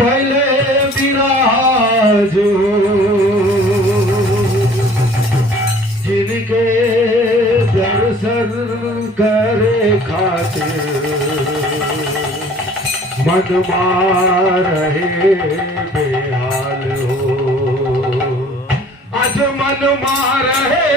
पहले विराजो जिनके दर्शन करे खातिर मन रहे बेहाल हो। आज मन रहे